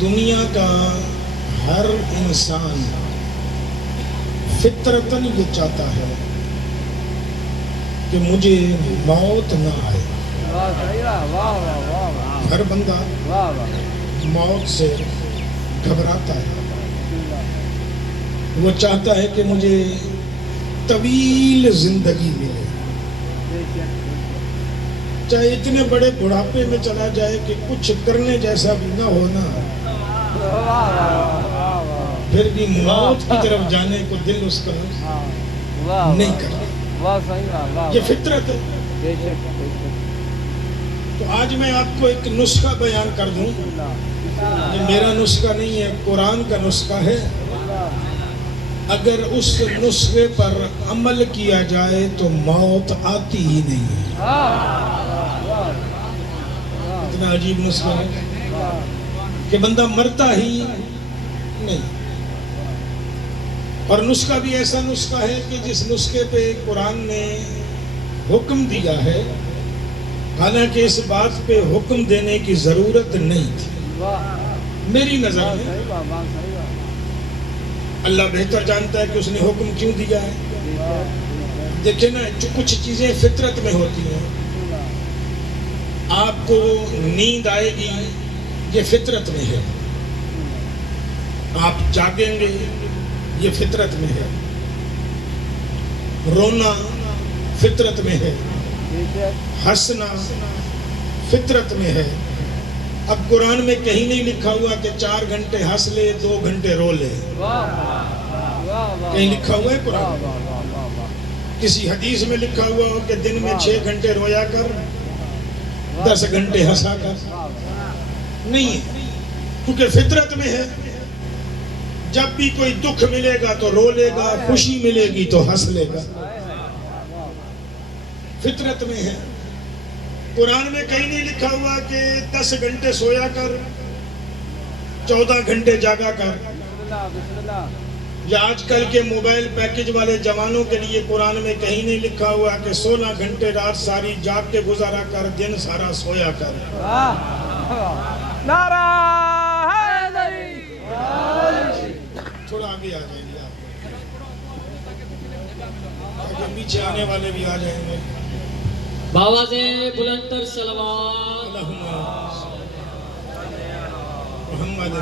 دنیا کا ہر انسان فطرتاً یہ چاہتا ہے کہ مجھے موت نہ آئے. ہر بندہ موت سے گھبراتا ہے. وہ چاہتا ہے کہ مجھے طویل زندگی ملے، چاہے اتنے بڑے بڑھاپے میں چلا جائے کہ کچھ کرنے جیسا بھی نہ ہونا، پھر بھی موت کی طرف جانے کو دل اس کا نہیں کرتا. یہ فطرت ہے. تو آج میں آپ کو ایک نسخہ بیان کر دوں. یہ میرا نسخہ نہیں ہے، قرآن کا نسخہ ہے. اگر اس نسخے پر عمل کیا جائے تو موت آتی ہی نہیں ہے. اتنا عجیب نسخہ ہے کہ بندہ مرتا ہی نہیں. اور نسخہ بھی ایسا نسخہ ہے کہ جس نسخے پہ قرآن نے حکم دیا ہے، حالانکہ اس بات پہ حکم دینے کی ضرورت نہیں تھی. میری نظر میں اللہ بہتر جانتا ہے کہ اس نے حکم کیوں دیا ہے. دیکھیں نا، جو کچھ چیزیں فطرت میں ہوتی ہیں. آپ کو نیند آئے گی، یہ فطرت میں ہے. آپ جاگیں گے، یہ فطرت میں ہے. رونا فطرت میں ہے، ہنسنا فطرت میں ہے. اب قرآن میں کہیں نہیں لکھا ہوا کہ 4 گھنٹے ہنس لے 2 گھنٹے رو لے. کہیں لکھا ہوا ہے قرآن؟ کسی حدیث میں لکھا ہوا ہو کہ دن میں 6 گھنٹے رویا کر 10 گھنٹے ہنسا کر؟ نہیں ہے، کیونکہ فطرت میں ہے. جب بھی کوئی دکھ ملے گا تو رو لے گا، خوشی ملے گی تو ہنس لے گا. فطرت میں ہے. قرآن میں کہیں نہیں لکھا ہوا کہ 10 گھنٹے سویا کر 14 گھنٹے جاگا کر. یا آج کل کے موبائل پیکج والے جوانوں کے لیے قرآن میں کہیں نہیں لکھا ہوا کہ 16 گھنٹے رات ساری جاگ کے گزارا کر، دن سارا سویا کر. تھوڑا آگے آ جائیں گے آپ، پیچھے آنے والے بھی آ جائیں گے. بآواز بلندتر صلوات. محمد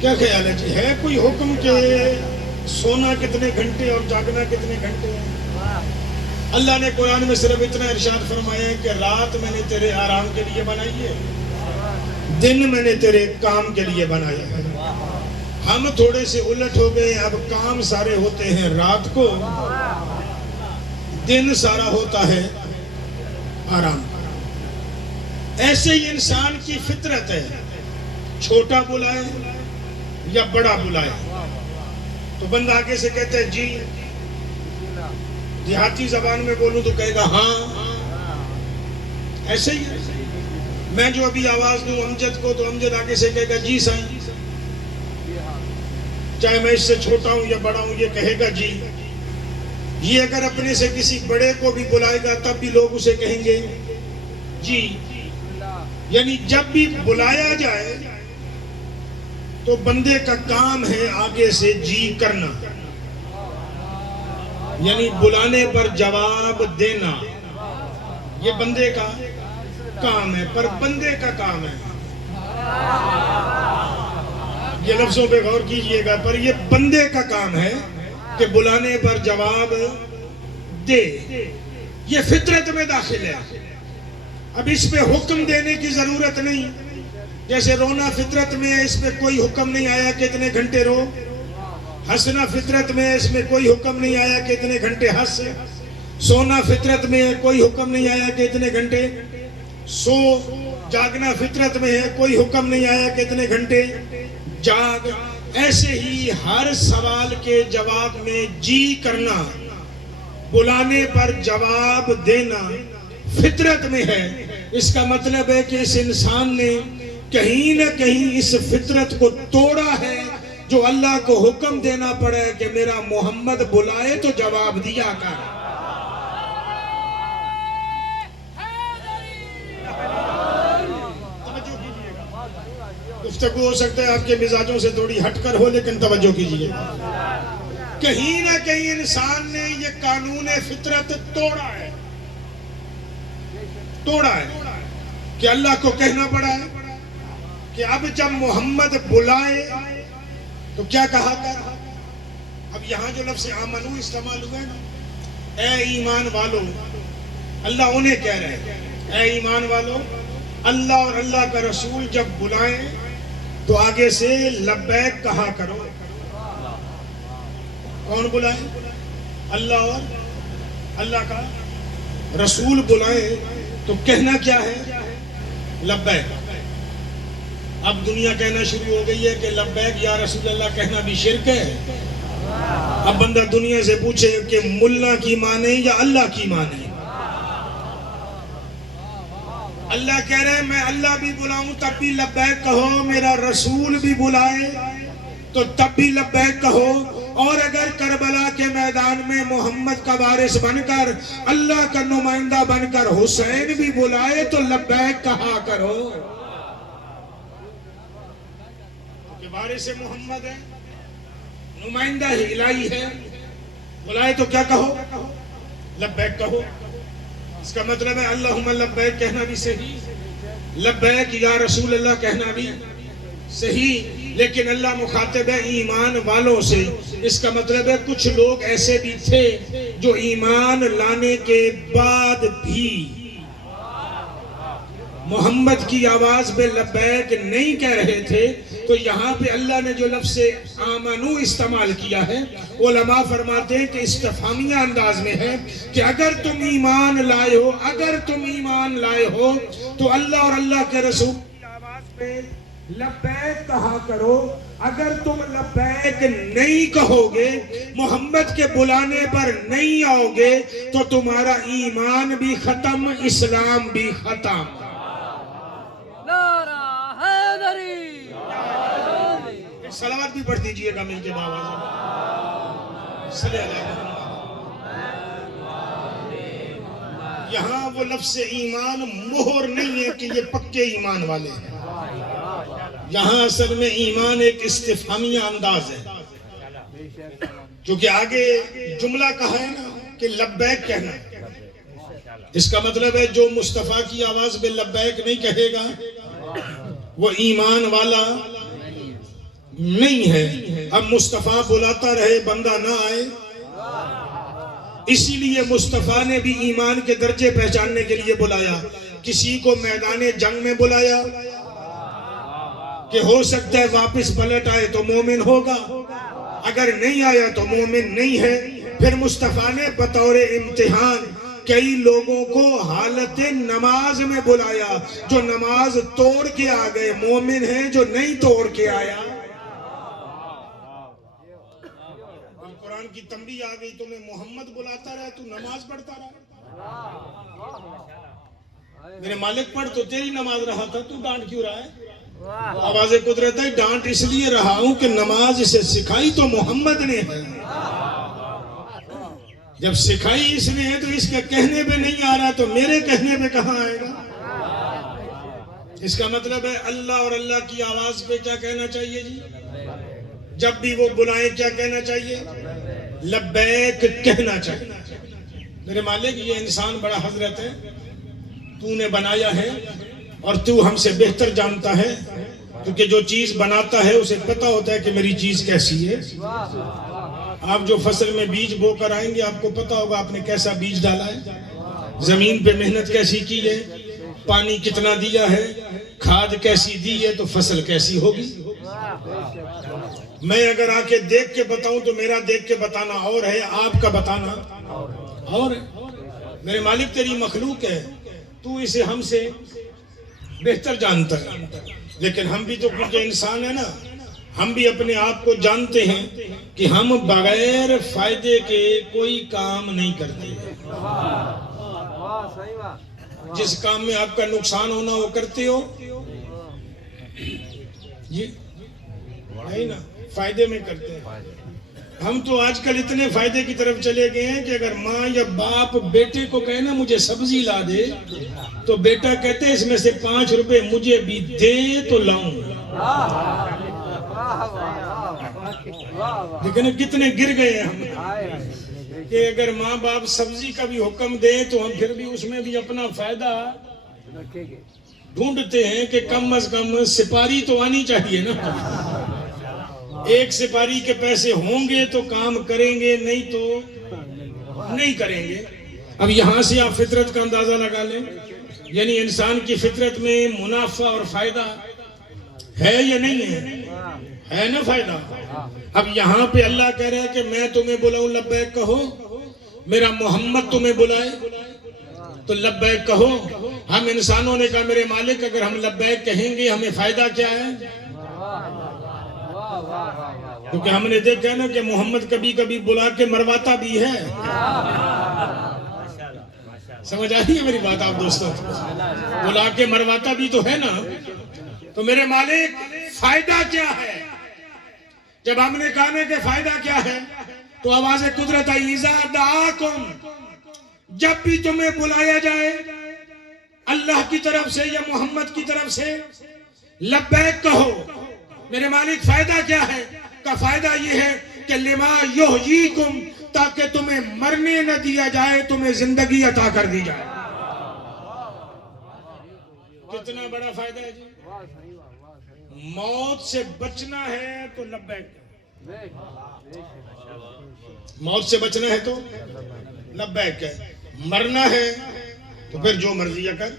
کیا خیال ہے جی؟ ہے کوئی حکم کہ سونا کتنے گھنٹے اور جاگنا کتنے گھنٹے ہیں؟ اللہ نے قرآن میں صرف اتنا ارشاد فرمایا ہے کہ رات میں نے تیرے آرام کے لیے بنائی ہے، دن میں نے تیرے کام کے لیے بنایا ہے. ہم تھوڑے سے الٹ ہو گئے. اب کام سارے ہوتے ہیں رات کو، دن سارا ہوتا ہے آرام. ایسے ہی انسان کی فطرت ہے. چھوٹا بلائے یا بڑا بلائے تو بندہ آگے سے کہتے ہے جی. دیہاتی زبان میں بولوں تو کہے گا ہاں. ایسے ہی میں جو ابھی آواز دوں امجد کو تو امجد آگے سے کہے گا جی سائیں. چاہے میں اس سے چھوٹا ہوں یا بڑا ہوں، یہ کہے گا جی. یہ اگر اپنے سے کسی بڑے کو بھی بلائے گا تب بھی لوگ اسے کہیں گے جی. یعنی جب بھی بلایا جائے تو بندے کا کام ہے آگے سے جی کرنا، یعنی بلانے پر جواب دینا. یہ بندے کا کام ہے، پر بندے کا کام ہے. یہ لفظوں پہ غور کیجئے گا، پر یہ بندے کا کام ہے کہ بلانے پر جواب دے. یہ فطرت میں داخل ہے. اب اس پہ حکم دینے کی ضرورت نہیں. جیسے رونا فطرت میں ہے، اس میں کوئی حکم نہیں آیا کہ اتنے گھنٹے رو. ہنسنا فطرت میں ہے، اس میں کوئی حکم نہیں آیا کہ اتنے گھنٹے ہنس. سونا فطرت میں ہے، کوئی حکم نہیں آیا کہ اتنے گھنٹے سو. جاگنا فطرت میں ہے، کوئی حکم نہیں آیا کہ اتنے گھنٹے جاگ. ایسے ہی ہر سوال کے جواب میں جی کرنا، بلانے پر جواب دینا فطرت میں ہے. اس کا مطلب ہے کہ اس انسان نے کہیں نہ کہیں اس فطرت کو توڑا ہے جو اللہ کو حکم دینا پڑے کہ میرا محمد بلائے تو جواب دیا کر. توجہ گفتگو ہو سکتا ہے آپ کے مزاجوں سے تھوڑی ہٹ کر ہو، لیکن توجہ کیجیے، کہیں نہ کہیں انسان نے یہ قانون فطرت توڑا ہے کہ اللہ کو کہنا پڑا ہے کہ اب جب محمد بلائے تو کیا کہا کر۔ اب یہاں جو لفظ آمنو استعمال ہوئے نا، اے ایمان والو، اللہ انہیں کہہ رہے ہیں اے ایمان والو، اللہ اور اللہ کا رسول جب بلائیں تو آگے سے لبیک کہا کرو۔ کون بلائے؟ اللہ اور اللہ کا رسول بلائیں تو کہنا کیا ہے؟ لبیک۔ اب دنیا کہنا شروع ہو گئی ہے کہ لبیک یا رسول اللہ کہنا بھی شرک ہے۔ اب بندہ دنیا سے پوچھے کہ ملا کی مانے یا اللہ کی مانے؟ اللہ کہہ رہے ہیں میں اللہ بھی بلاؤں تب بھی لبیک کہو، میرا رسول بھی بلائے تو تب بھی لبیک کہو، اور اگر کربلا کے میدان میں محمد کا وارث بن کر، اللہ کا نمائندہ بن کر حسین بھی بلائے تو لبیک کہا کرو، کہ وارث محمد ہے، نمائندہ الہی ہے، بلائے تو کیا کہو؟ لبیک کہو۔ اس کا مطلب ہے اللہم لبیک کہنا بھی صحیح، لبیک یا رسول اللہ کہنا بھی صحیح، لیکن اللہ مخاطب ہے ایمان والوں سے۔ اس کا مطلب ہے کچھ لوگ ایسے بھی تھے جو ایمان لانے کے بعد بھی محمد کی آواز پہ لبیک نہیں کہہ رہے تھے، تو یہاں پہ اللہ نے جو لفظ آمنو استعمال کیا ہے، علماء فرماتے ہیں کہ استفہامیہ انداز میں ہے کہ اگر تم ایمان لائے ہو تو اللہ اور اللہ کے رسول کی آواز پہ لبیک کہا کرو۔ اگر تم لبیک نہیں کہو گے، محمد کے بلانے پر نہیں آؤ گے، تو تمہارا ایمان بھی ختم، اسلام بھی ختم۔ صلوات بھی پڑھ دیجئے گا مل کے بابا صلی اللہ علیہ وسلم۔ یہاں وہ لفظ ایمان مہر نہیں ہے کہ یہ پکے ایمان والے ہیں، یہاں اصل میں ایمان ایک استفہامیہ انداز ہے، کیونکہ آگے جملہ کہا ہے نا کہ لبیک کہنا، اس کا مطلب ہے جو مصطفیٰ کی آواز پہ لبیک نہیں کہے گا وہ ایمان والا نہیں ہے۔ اب مصطفیٰ بلاتا رہے بندہ نہ آئے، اسی لیے مصطفیٰ نے بھی ایمان کے درجے پہچاننے کے لیے بلایا۔ کسی کو میدان جنگ میں بلایا کہ ہو سکتا ہے واپس پلٹ آئے تو مومن ہوگا، اگر نہیں آیا تو مومن نہیں ہے۔ پھر مصطفیٰ نے بطور امتحان کئی لوگوں کو حالت نماز میں بلایا، جو نماز توڑ کے آ گئے مومن ہیں، جو نہیں توڑ کے آیا قرآن کی تنبیہ آ گئی، تمہیں محمد بلاتا رہا تو نماز پڑھتا رہا، میرے مالک پڑھ تو تیری نماز رہا تھا، تو ڈانٹ کیوں رہا ہے؟ آواز قدرت ہے، ڈانٹ اس لیے رہا ہوں کہ نماز اسے سکھائی تو محمد نے ہے، جب سکھائی اس نے ہے تو اس کے کہنے پہ نہیں آ رہا تو میرے کہنے پہ کہاں آئے گا؟ اس کا مطلب ہے اللہ اور اللہ کی آواز پہ کیا کہنا چاہیے جی؟ جب بھی وہ بلائیں کیا کہنا چاہیے؟ لبیک کہنا چاہیے۔ میرے مالک یہ انسان بڑا حضرت ہے، تو نے بنایا ہے اور تو ہم سے بہتر جانتا ہے، کیونکہ جو چیز بناتا ہے اسے پتا ہوتا ہے کہ میری چیز کیسی ہے۔ آپ جو فصل میں بیج بو کر آئیں گے آپ کو پتا ہوگا آپ نے کیسا بیج ڈالا ہے، زمین پہ محنت کیسی کی ہے، پانی کتنا دیا ہے، کھاد کیسی دی ہے، تو فصل کیسی ہوگی۔ میں اگر آ کے دیکھ کے بتاؤں تو میرا دیکھ کے بتانا اور ہے، آپ کا بتانا اور ہے۔ میرے مالک تیری مخلوق ہے، تو اسے ہم سے بہتر جانتا ہے، لیکن ہم بھی تو کچھ انسان ہیں نا، ہم بھی اپنے آپ کو جانتے ہیں کہ ہم بغیر فائدے کے کوئی کام نہیں کرتے۔ جس کام میں آپ کا نقصان ہونا وہ کرتے ہو یہ نہیں نا، فائدے میں کرتے ہیں۔ ہم تو آج کل اتنے فائدے کی طرف چلے گئے ہیں کہ اگر ماں یا باپ بیٹے کو کہے نا مجھے سبزی لا دے تو بیٹا کہتے ہیں اس میں سے 5 روپے مجھے بھی دے تو لاؤں. لیکن کتنے گر گئے ہیں ہم کہ اگر ماں باپ سبزی کا بھی حکم دے تو ہم پھر بھی اس میں بھی اپنا فائدہ ڈھونڈتے ہیں کہ کم از کم سپاری تو آنی چاہیے نا. ایک سپاری کے پیسے ہوں گے تو کام کریں گے, نہیں تو نہیں کریں گے. اب یہاں سے آپ فطرت کا اندازہ لگا لیں, یعنی انسان کی فطرت میں منافع اور فائدہ ہے یا نہیں ہے؟ ہے نا فائدہ. اب یہاں پہ اللہ کہہ رہا ہے کہ میں تمہیں بلاؤں لبیک کہو, میرا محمد تمہیں بلائے تو لبیک کہو. ہم انسانوں نے کہا میرے مالک اگر ہم لبیک کہیں گے ہمیں فائدہ کیا ہے؟ کیونکہ ہم نے دیکھا نا کہ محمد کبھی کبھی بلا کے مرواتا بھی ہے. سمجھ آئی ہے میری بات آپ دوستوں؟ بلا کے مرواتا بھی تو ہے نا. تو میرے مالک فائدہ کیا ہے؟ جب ہم نے کہا نا کہ فائدہ کیا ہے تو آواز قدرت آئی اذا دعاکم, جب بھی تمہیں بلایا جائے اللہ کی طرف سے یا محمد کی طرف سے لبیک کہو. میرے مالک فائدہ کیا ہے؟ کا فائدہ یہ ہے کہ لما یحییکم, تاکہ تمہیں مرنے نہ دیا جائے, تمہیں زندگی عطا کر دی جائے. کتنا بڑا فائدہ ہے جی. موت سے بچنا ہے تو لبیک, موت سے بچنا ہے تو لبیک ہے, مرنا ہے تو پھر جو مرضی کر.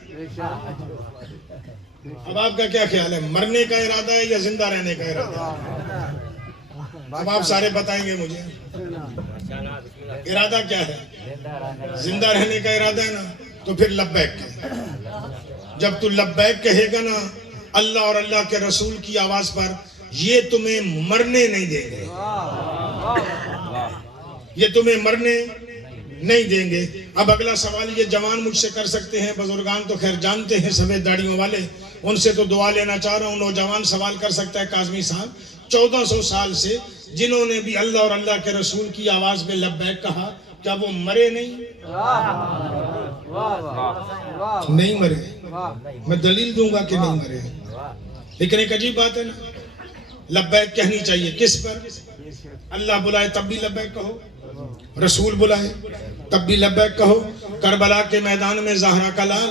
اب آپ کا کیا خیال ہے, مرنے کا ارادہ ہے یا زندہ رہنے کا ارادہ ہے؟ اب آپ سارے بتائیں گے مجھے ارادہ کیا ہے. زندہ رہنے کا ارادہ ہے نا تو پھر لبیک ہے. جب تو لبیک کہے گا نا اللہ اور اللہ کے رسول کی آواز پر, یہ تمہیں مرنے نہیں دیں گے, یہ تمہیں مرنے نہیں دیں گے. اب اگلا سوال یہ جوان مجھ سے کر سکتے ہیں, بزرگان تو خیر جانتے ہیں سفید داڑیوں والے, ان سے تو دعا لینا چاہ رہا ہوں. نوجوان سوال کر سکتا ہے کاظمی صاحب, 1400 سال سے جنہوں نے بھی اللہ اور اللہ کے رسول کی آواز میں لبیک کہا, کیا وہ مرے نہیں؟ نہیں مرے. میں دلیل دوں گا کہ نہیں مرے. لیکن ایک عجیب بات ہے نا, لبیک کہنی چاہیے کس پر؟ اللہ بلائے تب بھی لبیک کہو, رسول بلائے تب بھی لبیک کہو. کربلا کے میدان میں زہرا کا لال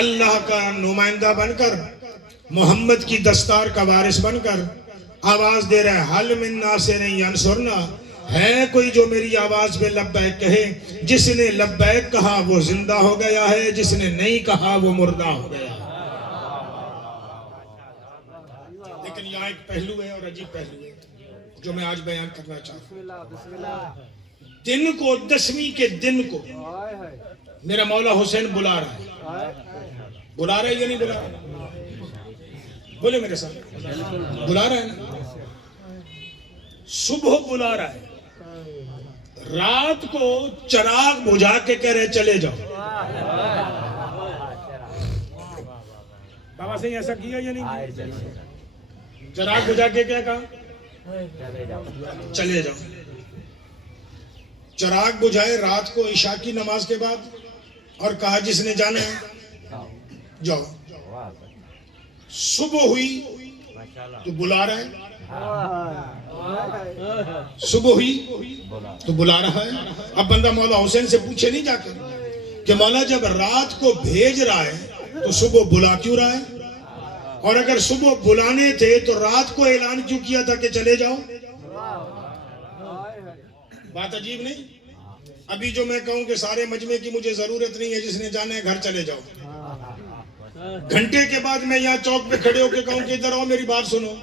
اللہ کا نمائندہ بن کر, محمد کی دستار کا وارث بن کر آواز دے رہا ہے حل من ناصر ینصرنا, ہے کوئی جو میری آواز پہ لبیک کہے؟ جس نے لبیک کہا وہ زندہ ہو گیا ہے, جس نے نہیں کہا وہ مردہ ہو گیا. لیکن یہاں ایک پہلو ہے اور عجیب پہلو ہے جو میں آج بیان کرنا چاہتا ہوں. دن کو 10ویں کے دن کو میرا مولا حسین بلا رہا ہے. بلا رہا ہے یا نہیں بلا رہا؟ بولے میرے ساتھ, بلا رہا ہے نا. صبح بلا رہا ہے, رات کو چراغ بجھا کے کہہ رہے چلے جاؤ. بابا سے ایسا کیا یا نہیں؟ چراغ بجھا کے کیا کہا؟ چلے جاؤ. چراغ بجھائے رات کو عشاء کی نماز کے بعد, اور کہا جس نے جانا ہے جاؤ. صبح ہوئی تو بلا رہا ہے, صبح ہوئی تو بلا رہا ہے. اب بندہ مولا حسین سے پوچھے نہیں جا کر کہ مولا جب رات کو بھیج رہا ہے تو صبح بلا کیوں رہا ہے, اور اگر صبح بلانے تھے تو رات کو اعلان کیوں کیا تھا کہ چلے جاؤ؟ بات عجیب نہیں؟ ابھی جو میں کہوں کہ سارے مجمع کی مجھے ضرورت نہیں ہے, جس نے جانا ہے گھر چلے جاؤ. گھنٹے کے بعد میں یہاں چوک پہ کھڑے ہو کے کہوں کہ ادھر آؤ میری بات سنو,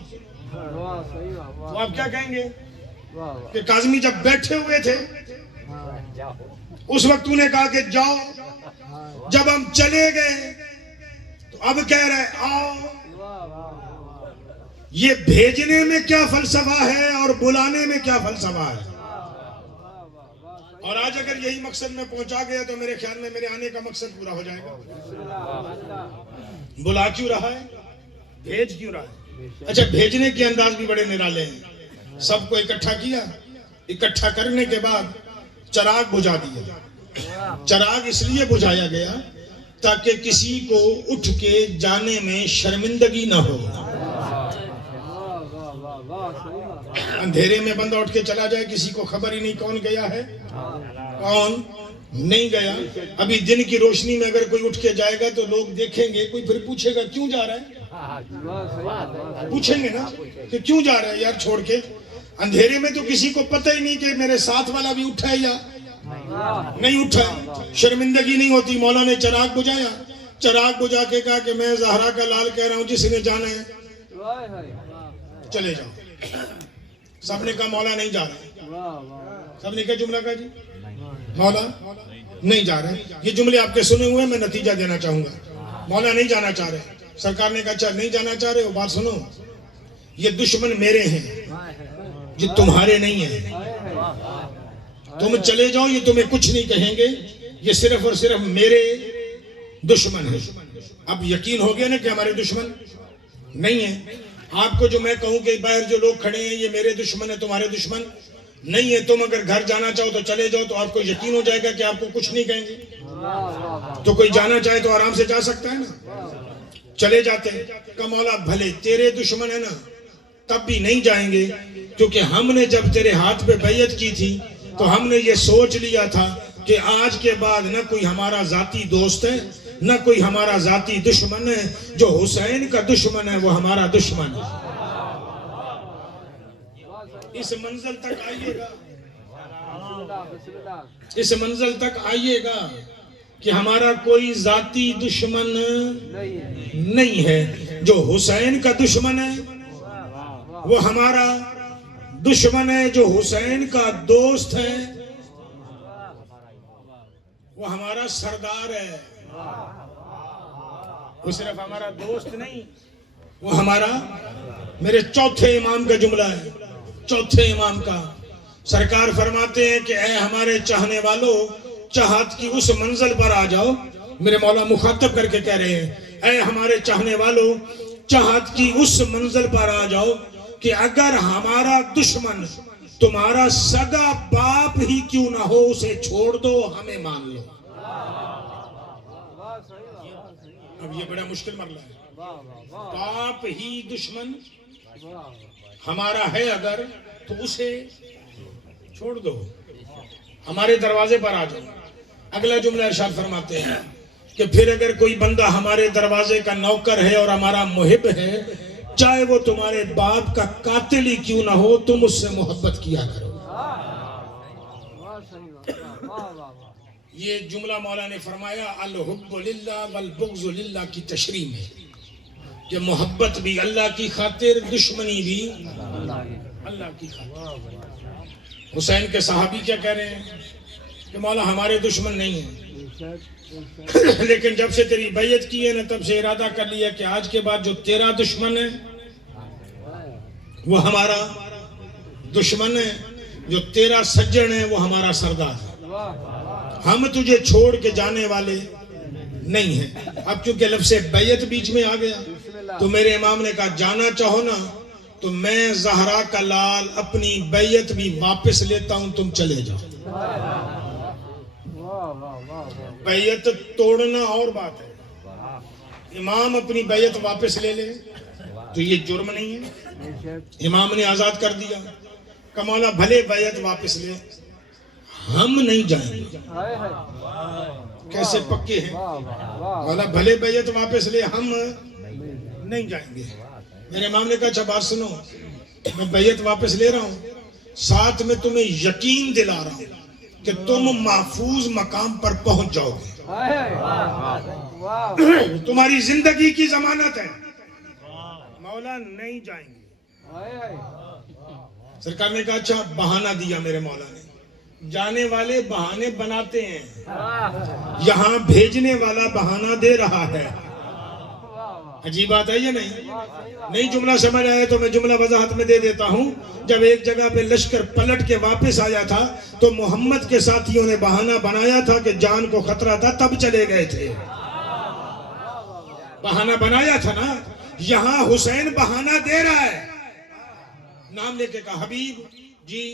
تو آپ کیا کہیں گے کہ کاظمی جب بیٹھے ہوئے تھے اس وقت تو نے کہا کہ جاؤ, جب ہم چلے گئے تو اب کہہ رہے آؤ. یہ بھیجنے میں کیا فلسفہ ہے اور بلانے میں کیا فلسفہ ہے؟ اور آج اگر یہی مقصد میں پہنچا گیا تو میرے خیال میں میرے آنے کا مقصد پورا ہو جائے گا. بلا کیوں رہا ہے, بھیج کیوں رہا ہے؟ اچھا بھیجنے کے انداز بھی بڑے نرالے ہیں. سب کو اکٹھا کیا. اکٹھا کرنے کے بعد چراغ بجھا دیا. چراغ اس لیے بجھایا گیا تاکہ کسی کو اٹھ کے جانے میں شرمندگی نہ ہو. اندھیرے میں بندہ اٹھ کے چلا جائے, کسی کو خبر ہی نہیں کون گیا ہے کون نہیں گیا. ابھی دن کی روشنی میں اگر کوئی اٹھ کے جائے گا تو لوگ دیکھیں گے, کوئی پھر پوچھے گا کیوں جا رہا ہے, پوچھیں گے نا کہ کیوں جا رہا ہے یار چھوڑ کے. اندھیرے میں تو کسی کو پتہ ہی نہیں کہ میرے ساتھ والا بھی اٹھا ہے یا نہیں اٹھا. شرمندگی نہیں ہوتی. مولا نے چراغ بجھایا, چراغ بجھا کے کہا کہ میں زہرا کا لال کہہ رہا ہوں, جس نے جانا ہے چلے جاؤ. سب نے کہا مولا نہیں جا رہا. سب نے کہا جملہ کہا جی مولا نہیں جا رہے. یہ جملے آپ کے سنے ہوئے, میں نتیجہ دینا چاہوں گا. مولا نہیں جانا چاہ رہے. سرکار نے کہا اچھا نہیں جانا چاہ رہے ہو, بات سنو, یہ دشمن میرے ہیں, یہ تمہارے نہیں ہیں. تم چلے جاؤ, یہ تمہیں کچھ نہیں کہیں گے, یہ صرف اور صرف میرے دشمن ہیں. اب یقین ہو گیا نا کہ ہمارے دشمن نہیں ہیں. آپ کو جو میں کہوں کہ باہر جو لوگ کھڑے ہیں یہ میرے دشمن ہیں, تمہارے دشمن نہیں ہے. تم اگر گھر جانا چاہو تو چلے جاؤ, تو آپ کو یقین ہو جائے گا کہ آپ کو کچھ نہیں کہیں گے. تو کوئی جانا چاہے تو آرام سے جا سکتا ہے نا. چلے جاتے ہیں. کہ مولا بھلے تیرے دشمن ہے نا, تب بھی نہیں جائیں گے, کیونکہ ہم نے جب تیرے ہاتھ پہ بیعت کی تھی تو ہم نے یہ سوچ لیا تھا کہ آج کے بعد نہ کوئی ہمارا ذاتی دوست ہے نہ کوئی ہمارا ذاتی دشمن ہے. جو حسین کا دشمن ہے وہ ہمارا دشمن ہے. اس منزل تک آئیے گا, اس منزل تک آئیے گا کہ ہمارا کوئی ذاتی دشمن نہیں ہے. جو حسین کا دشمن ہے وہ ہمارا دشمن ہے. جو حسین کا دوست ہے وہ ہمارا سردار ہے. وہ صرف ہمارا دوست نہیں, وہ ہمارا, میرے چوتھے امام کا جملہ ہے, چوتھے امام کا. سرکار فرماتے ہیں کہ اے ہمارے چاہنے والوں, چاہت کی اس منزل پر آ جاؤ. میرے مولا مخاطب کر کے کہہ رہے ہیں اے ہمارے چاہنے والوں, چاہت کی اس منزل پر آ جاؤ کہ اگر ہمارا دشمن تمہارا سگا باپ ہی کیوں نہ ہو, اسے چھوڑ دو, ہمیں مان لو. اب یہ بڑا مشکل مرحلہ ہے. باپ ہی دشمن ہمارا ہے اگر, تو اسے چھوڑ دو, ہمارے دروازے پر آ جاؤ. اگلا جملہ ارشاد فرماتے ہیں کہ پھر اگر کوئی بندہ ہمارے دروازے کا نوکر ہے اور ہمارا محب ہے, چاہے وہ تمہارے باپ کا قاتل ہی کیوں نہ ہو, تم اس سے محبت کیا کرو. یہ جملہ مولا نے فرمایا الحب للہ والبغض للہ کی تشریح میں, کہ محبت بھی اللہ کی خاطر, دشمنی بھی اللہ کی خاطر. حسین کے صحابی کیا کہہ رہے ہیں کہ مولا ہمارے دشمن نہیں ہیں, لیکن جب سے تیری بیعت کی ہے نا تب سے ارادہ کر لیا کہ آج کے بعد جو تیرا دشمن ہے وہ ہمارا دشمن ہے, جو تیرا سجن ہے وہ ہمارا سردار ہے. ہم تجھے چھوڑ کے جانے والے نہیں ہیں. اب چونکہ لفظ بیعت بیچ میں آ گیا تو میرے امام نے کہا جانا چاہو نا تو میں زہرا کا لال اپنی بیعت بھی واپس لیتا ہوں, تم چلے جاؤ. بیعت توڑنا اور بات ہے, امام اپنی بیعت واپس لے لے تو یہ جرم نہیں ہے. امام نے آزاد کر دیا کہ مولا بھلے بیعت واپس لے, ہم نہیں جائیں گے. کیسے پکے ہیں مولا, بھلے بیعت واپس لے, ہم نہیں جائیں گے. میرے امام نے کہا اچھا بات سنو, میں بیعت واپس لے رہا ہوں, ساتھ میں تمہیں یقین دلا رہا ہوں کہ تم محفوظ مقام پر پہنچ جاؤ گے. تمہاری زندگی کی ضمانت ہے. مولا نہیں جائیں گے. سرکار نے کہا اچھا بہانہ دیا میرے مولا نے. جانے والے بہانے بناتے ہیں, یہاں بھیجنے والا بہانہ دے رہا ہے. عجیب بات ہے یہ نہیں جملہ سمجھ آیا تو میں جملہ وضاحت میں دے دیتا ہوں. جب ایک جگہ پہ لشکر پلٹ کے واپس آیا تھا تو محمد کے ساتھیوں نے بہانہ بنایا تھا کہ جان کو خطرہ تھا, تب چلے گئے تھے. بہانہ بنایا تھا نا. یہاں حسین بہانہ دے رہا ہے نام لے کے کہا حبیب جی،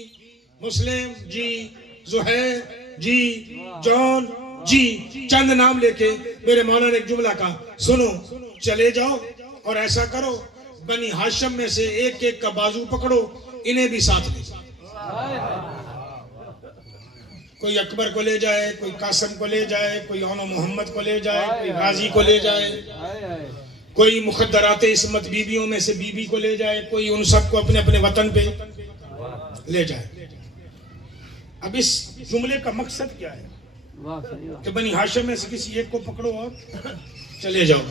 مسلم جی، زہیر جی، جون جی، چند نام لے کے میرے مولا نے ایک جملہ کہا، سنو چلے جاؤ اور ایسا کرو بنی ہاشم میں سے ایک ایک کا بازو پکڑو، انہیں بھی ساتھ لے جاؤ۔ کوئی اکبر کو لے جائے، کوئی قاسم کو لے جائے، کوئی اون محمد کو لے جائے، کوئی غازی کو لے جائے، کوئی مخدرات عصمت بیویوں میں سے بی بی کو لے جائے، کوئی ان سب کو اپنے اپنے وطن پہ لے جائے۔ اب اس جملے کا مقصد کیا ہے کہ بنی ہاشم میں سے کسی ایک کو پکڑو اور چلے جاؤ،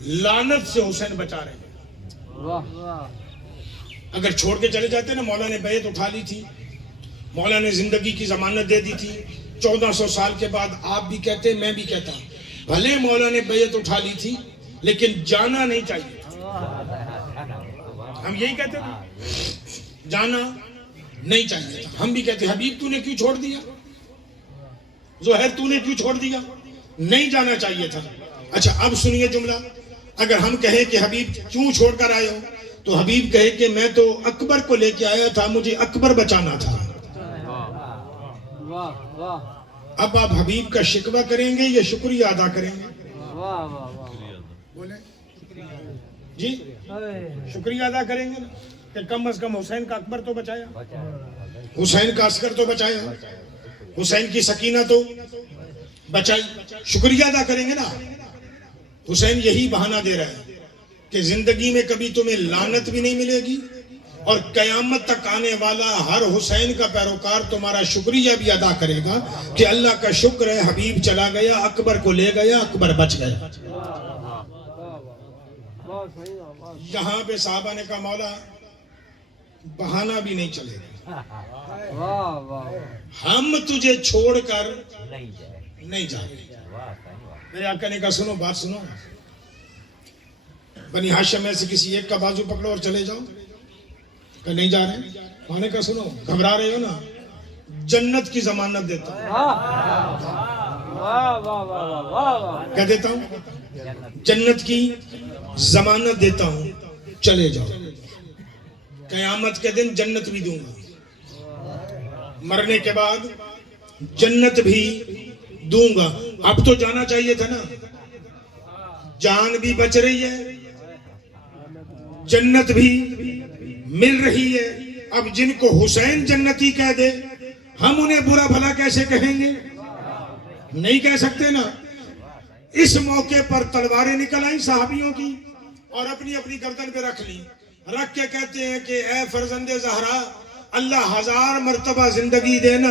لعنت سے حسین بچا رہے ہیں۔ اگر چھوڑ کے چلے جاتے نا، مولا نے بیعت اٹھا لی تھی، مولا نے زندگی کی ضمانت دے دی تھی، 1400 سال کے بعد آپ بھی کہتے میں بھی کہتا ہوں، بھلے مولا نے بیعت اٹھا لی تھی لیکن جانا نہیں چاہیے تھا۔ ہم یہی کہتے تھے، جانا نہیں چاہیے تھا۔ ہم بھی کہتے حبیب تو نے کیوں چھوڑ دیا، زہیر تو نے کیوں چھوڑ دیا، نہیں جانا چاہیے تھا۔ اچھا اب سنیے جملہ، اگر ہم کہیں کہ حبیب کیوں چھوڑ کر آئے ہو، تو حبیب کہے کہ میں تو اکبر کو لے کے آیا تھا، مجھے اکبر بچانا تھا۔ اب آپ حبیب کا شکوہ کریں گے یا شکریہ ادا کریں گے؟ بولیں جی، شکریہ ادا کریں گے نا، کہ کم از کم حسین کا اکبر تو بچایا، حسین کا عسکر تو بچایا، حسین کی سکینہ تو بچائی، شکریہ ادا کریں گے نا۔ حسین یہی بہانہ دے رہا ہے کہ زندگی میں کبھی تمہیں لعنت بھی نہیں ملے گی، اور قیامت تک آنے والا ہر حسین کا پیروکار تمہارا شکریہ بھی ادا کرے گا کہ اللہ کا شکر ہے حبیب چلا گیا، اکبر کو لے گیا، اکبر بچ گیا۔ یہاں پہ صحابہ نے کہا مولا بہانہ بھی نہیں چلے گا، ہم تجھے چھوڑ کر نہیں جا رہے۔ میرے آقا نے کہا سنو بات سنو، بنی ہاشم میں سے کسی ایک کا بازو پکڑو اور چلے جاؤ، کہ نہیں جا رہے۔ انہوں نے کہا سنو، گھبرا رہے ہو نا، جنت کی ضمانت دیتا ہوں، کہہ دیتا ہوں جنت کی ضمانت دیتا ہوں، چلے جاؤ، قیامت کے دن جنت بھی دوں گا، مرنے کے بعد جنت بھی دوں گا۔ اب تو جانا چاہیے تھا نا، جان بھی بچ رہی ہے، جنت بھی مل رہی ہے۔ اب جن کو حسین جنتی کہہ دے، ہم انہیں برا بھلا کیسے کہیں گے؟ نہیں کہہ سکتے نا۔ اس موقع پر تلواریں نکل آئیں صحابیوں کی اور اپنی اپنی گردن پہ رکھ لی، رکھ کے کہتے ہیں کہ اے فرزند زہرا، اللہ 1000 مرتبہ زندگی دینا،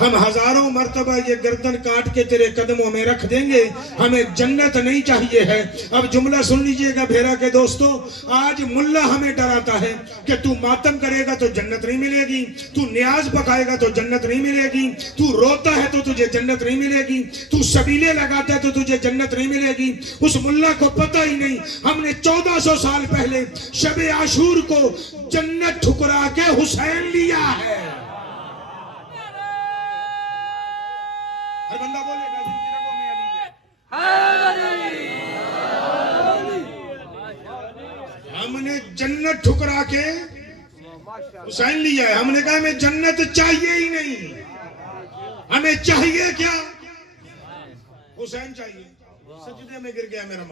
ہم 1000 مرتبہ یہ گردن کاٹ کے تیرے قدموں میں رکھ دیں گے، ہمیں جنت نہیں چاہیے ہے۔ اب جملہ سن لیجئے گا بھیرا کے دوستو، آج ملا ہمیں ڈراتا ہے کہ تو ماتم کرے گا تو جنت نہیں ملے گی، تو نیاز پکائے گا تو جنت نہیں ملے گی، تو روتا ہے تو تجھے جنت نہیں ملے گی، تو سبیلے لگاتا ہے تو تجھے جنت نہیں ملے گی۔ اس ملا کو پتہ ہی نہیں ہم نے 1400 سال پہلے شب عاشور کو جنت ٹھکرا کے حسین لیا ہے۔ ہر بندہ بولے گا جن کی رگوں میں علی ہے۔ ہم نے جنت ٹھکرا کے حسین لیا ہے۔ ہم نے کہا ہمیں جنت چاہیے ہی نہیں، ہمیں چاہیے کیا؟ حسین چاہیے۔ سجدے میں گر گیا میرا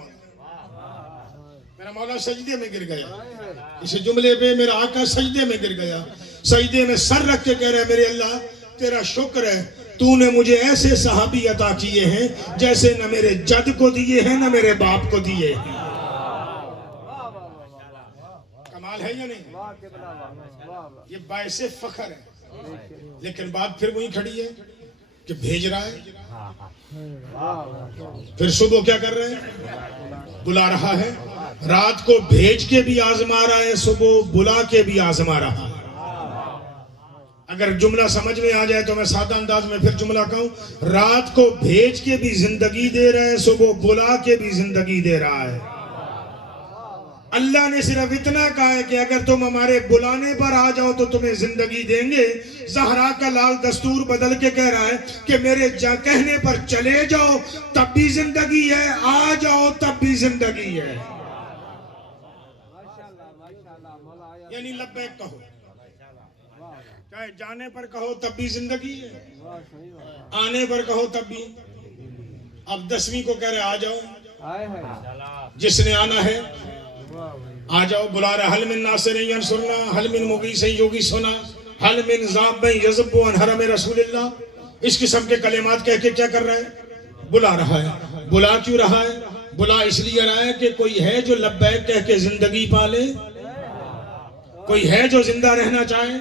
مولا سجدے میں گر گیا، اس جملے پہ میرا آقا سجدے میں گر گیا، سجدے میں سر رکھ کے کہہ رہا ہے میرے اللہ تیرا شکر ہے، تو نے مجھے ایسے صحابی عطا کیے ہیں جیسے نہ میرے جد کو دیے ہیں نہ میرے باپ کو دیے ہیں۔ کمال ہے یا نہیں؟ یہ باعث فخر ہے، لیکن بات پھر وہی کھڑی ہے کہ بھیج رہا ہے، پھر صبح کیا کر رہے ہیں؟ بلا رہا ہے، رات کو بھیج کے بھی آزما رہا ہے، صبح بلا کے بھی آزما رہا ہے۔ اگر جملہ سمجھ میں آ جائے تو میں سادہ انداز میں پھر جملہ کہوں، رات کو بھیج کے بھی زندگی دے رہا ہے، صبح بلا کے بھی زندگی دے رہا ہے۔ اللہ نے صرف اتنا کہا ہے کہ اگر تم ہمارے بلانے پر آ جاؤ تو تمہیں زندگی دیں گے۔ زہرا کا لال دستور بدل کے کہہ رہا ہے کہ میرے کہنے پر چلے جاؤ تب بھی زندگی ہے، آ جاؤ تب بھی زندگی ہے۔ یعنی لبیک کہو، چاہے جانے پر کہو تب بھی زندگی ہے، آنے پر کہو تب بھی۔ اب 10ویں کو کہہ رہے آ جاؤ، جس نے آنا ہے آ جاؤ، بلا رہا حل من ناصر ینصرنا، حل من مغیث یغیثنا، حل من ذاب یذب عن حرم رسول اللہ۔ اس قسم کے کلمات کہہ کے کیا کر رہا ہے؟ بلا رہا ہے۔ بلا کیوں رہا ہے؟ بلا اس لیے رہا ہے کہ کوئی ہے جو لبیک کہہ کے زندگی پالے، کوئی ہے جو زندہ رہنا چاہے۔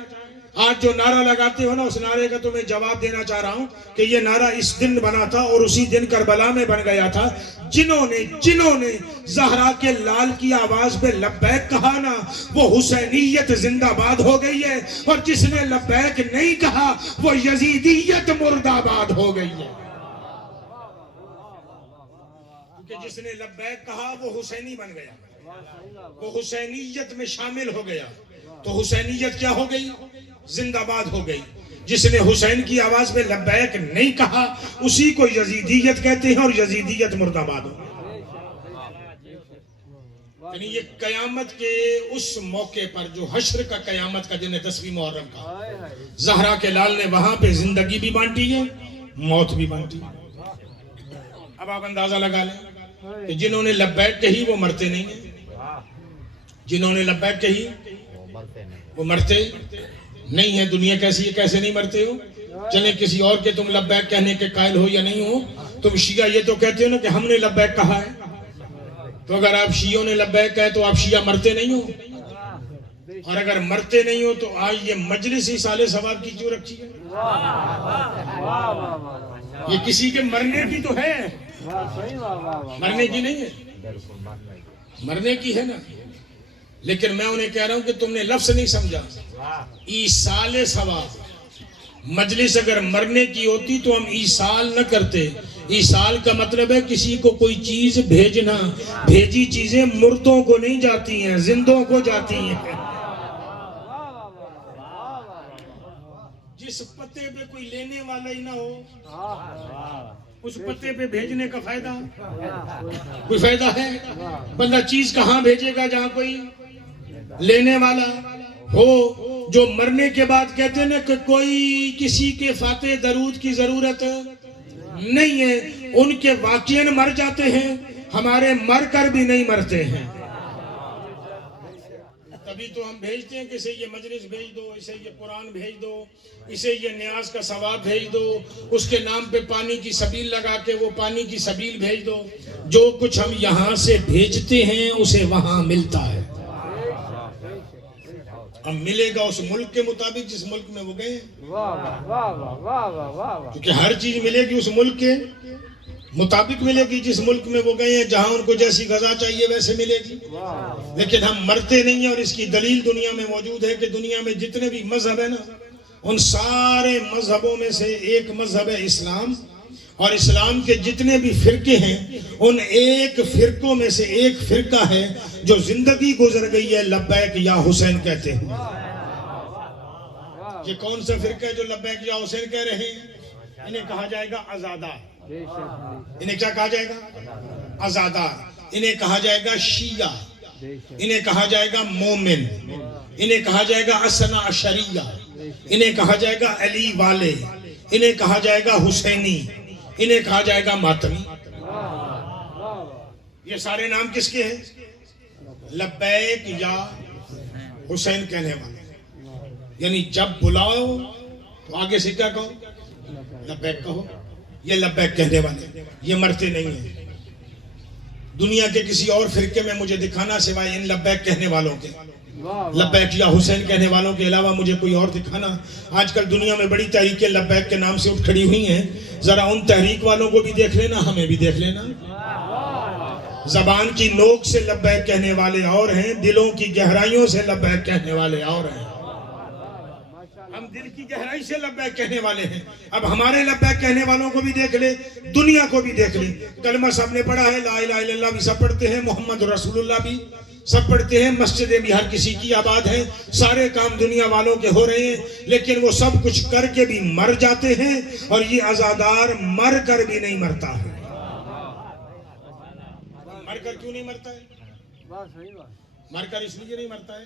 آج جو نعرہ لگاتے ہو نا، اس نعرے کا تمہیں جواب دینا چاہ رہا ہوں کہ یہ نعرہ اس دن بنا تھا اور اسی دن کربلا میں بن گیا تھا۔ جنہوں نے زہرا کے لال کی آواز پہ لبیک کہا نا، وہ حسینیت زندہ باد ہو گئی ہے، اور جس نے لبیک نہیں کہا وہ یزیدیت مرد آباد ہو گئی ہے۔ کیونکہ جس نے لبیک کہا وہ حسینی بن گیا، وہ حسینیت میں شامل ہو گیا، تو حسینیت کیا ہو گئی؟ زندہ باد ہو گئی۔ جس نے حسین کی آواز میں لبیک نہیں کہا اسی کو یزیدیت کہتے ہیں، اور یزیدیت مرد آباد ہو گئی۔ یعنی یہ قیامت کے اس موقع پر جو حشر کا قیامت کا دن ہے 10ویں محرم کا، زہرا کے لال نے وہاں پہ زندگی بھی بانٹی ہے، موت بھی بانٹی ہے۔ اب آپ اندازہ لگا لیں کہ جنہوں نے لبیک کہی وہ مرتے نہیں ہیں، جنہوں نے لبیک کہی وہ مرتے نہیں ہیں۔ دنیا کیسی ہے، کیسے نہیں مرتے ہو؟ چلیں کسی اور کے تم لبیک کہنے کے قائل ہو یا نہیں ہو، تم شیعہ یہ تو کہتے ہو نا کہ ہم نے لبیک کہا ہے، تو اگر آپ شیعوں نے لبیک کہے تو آپ شیعہ مرتے نہیں ہو، اور اگر مرتے نہیں ہو تو آج یہ مجلس ہی سال ثواب کی کیوں رکھی ہے؟ یہ کسی کے مرنے کی تو ہے، مرنے کی نہیں ہے، مرنے کی ہے نا۔ لیکن میں انہیں کہہ رہا ہوں کہ تم نے لفظ نہیں سمجھا۔ ایصال ثواب، مجلس اگر مرنے کی ہوتی تو ہم ایصال نہ کرتے۔ ایصال کا مطلب ہے کسی کو کوئی چیز بھیجنا، بھیجی چیزیں مردوں کو نہیں جاتی ہیں، زندوں کو جاتی ہیں۔ جس پتے پہ کوئی لینے والا ہی نہ ہو، اس پتے پہ بھیجنے کا فائدہ کوئی فائدہ ہے؟ بندہ چیز کہاں بھیجے گا جہاں کوئی لینے والا ہو۔ جو مرنے کے بعد کہتے ہیں نا کہ کوئی کسی کے فاتح درود کی ضرورت نہیں ہے، ان کے واقعین مر جاتے ہیں، ہمارے مر کر بھی نہیں مرتے ہیں۔ تبھی تو ہم بھیجتے ہیں کہ اسے یہ مجلس بھیج دو، اسے یہ قرآن بھیج دو، اسے یہ نیاز کا ثواب بھیج دو، اس کے نام پہ پانی کی سبیل لگا کے وہ پانی کی سبیل بھیج دو۔ جو کچھ ہم یہاں سے بھیجتے ہیں اسے وہاں ملتا ہے، اب ملے گا اس ملک کے مطابق جس ملک میں وہ گئے ہیں، کیونکہ ہر چیز ملے گی اس ملک کے مطابق ملے گی جس ملک میں وہ گئے ہیں، جہاں ان کو جیسی غذا چاہیے ویسے ملے گی۔ لیکن ہم مرتے نہیں ہیں، اور اس کی دلیل دنیا میں موجود ہے کہ دنیا میں جتنے بھی مذہب ہیں نا، ان سارے مذہبوں میں سے ایک مذہب ہے اسلام، اور اسلام کے جتنے بھی فرقے ہیں ان ایک فرقوں میں سے ایک فرقہ ہے جو زندگی گزر گئی ہے لبیک یا حسین کہتے ہیں۔ یہ کون سا فرقہ ہے جو لبیک یا حسین کہہ رہے ہیں؟ انہیں کہا جائے گا عزادار۔ انہیں کیا کہا جائے گا؟ عزادار۔ انہیں کہا جائے گا شیعہ، انہیں کہا جائے گا مومن، انہیں کہا جائے گا اثنا عشریہ، انہیں کہا جائے گا علی والے، انہیں کہا جائے گا حسینی، انہیں کہا جائے گا ماتمی۔ یہ سارے نام کس کے ہیں؟ لبیک یا حسین کہنے والے۔ یعنی جب بلاؤ تو آگے سے کیا کہو؟ لبیک کہو۔ یہ لبیک کہنے والے، یہ مرتے نہیں ہیں۔ دنیا کے کسی اور فرقے میں مجھے دکھانا سوائے ان لبیک کہنے والوں کے، لبیک یا حسین کہنے والوں کے علاوہ مجھے کوئی اور دکھانا۔ آج کل دنیا میں بڑی تحریکیں لبیک کے نام سے اٹھ کھڑی ہوئی ہیں، ذرا ان تحریک والوں کو بھی دیکھ لینا، ہمیں بھی دیکھ لینا۔ زبان کی نوک سے لبیک کہنے والے اور ہیں، دلوں کی گہرائیوں سے لبیک کہنے والے اور ہیں۔ ہم دل کی گہرائی سے لبیک کہنے والے ہیں۔ اب ہمارے لبیک کہنے والوں کو بھی دیکھ لے، دنیا کو بھی دیکھ لے۔ کلمہ سب نے پڑھا ہے، لا الہ الا اللہ بھی سب پڑھتے ہیں، محمد رسول اللہ بھی سب پڑھتے ہیں، مسجدیں بھی ہر کسی کی آباد ہیں، سارے کام دنیا والوں کے ہو رہے ہیں، لیکن وہ سب کچھ کر کے بھی مر جاتے ہیں، اور یہ عزادار مر کر بھی نہیں مرتا ہے۔ مر کر کیوں نہیں مرتا ہے؟ مر کر اس لیے نہیں مرتا ہے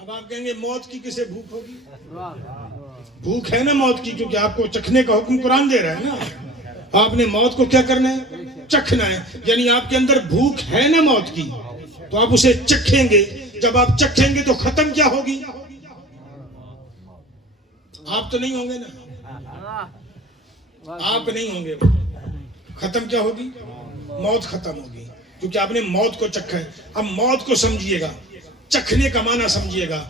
اب آپ کہیں گے موت کی کسے بھوک ہوگی؟ بھوک ہے نا موت کی، کیونکہ آپ کو چکھنے کا حکم قرآن دے رہا ہے نا. آپ نے موت کو کیا کرنا ہے؟ چکھنا ہے. یعنی آپ کے اندر بھوک ہے نا موت کی، تو آپ اسے چکھیں گے. جب آپ چکھیں گے تو ختم کیا ہوگی؟ آپ تو نہیں ہوں گے نا، آپ نہیں ہوں گے. ختم کیا ہوگی؟ موت ختم ہوگی، کیونکہ آپ نے موت کو چکھا ہے. اب موت کو سمجھیے گا، چکھنے کا معنی سمجھیے گا.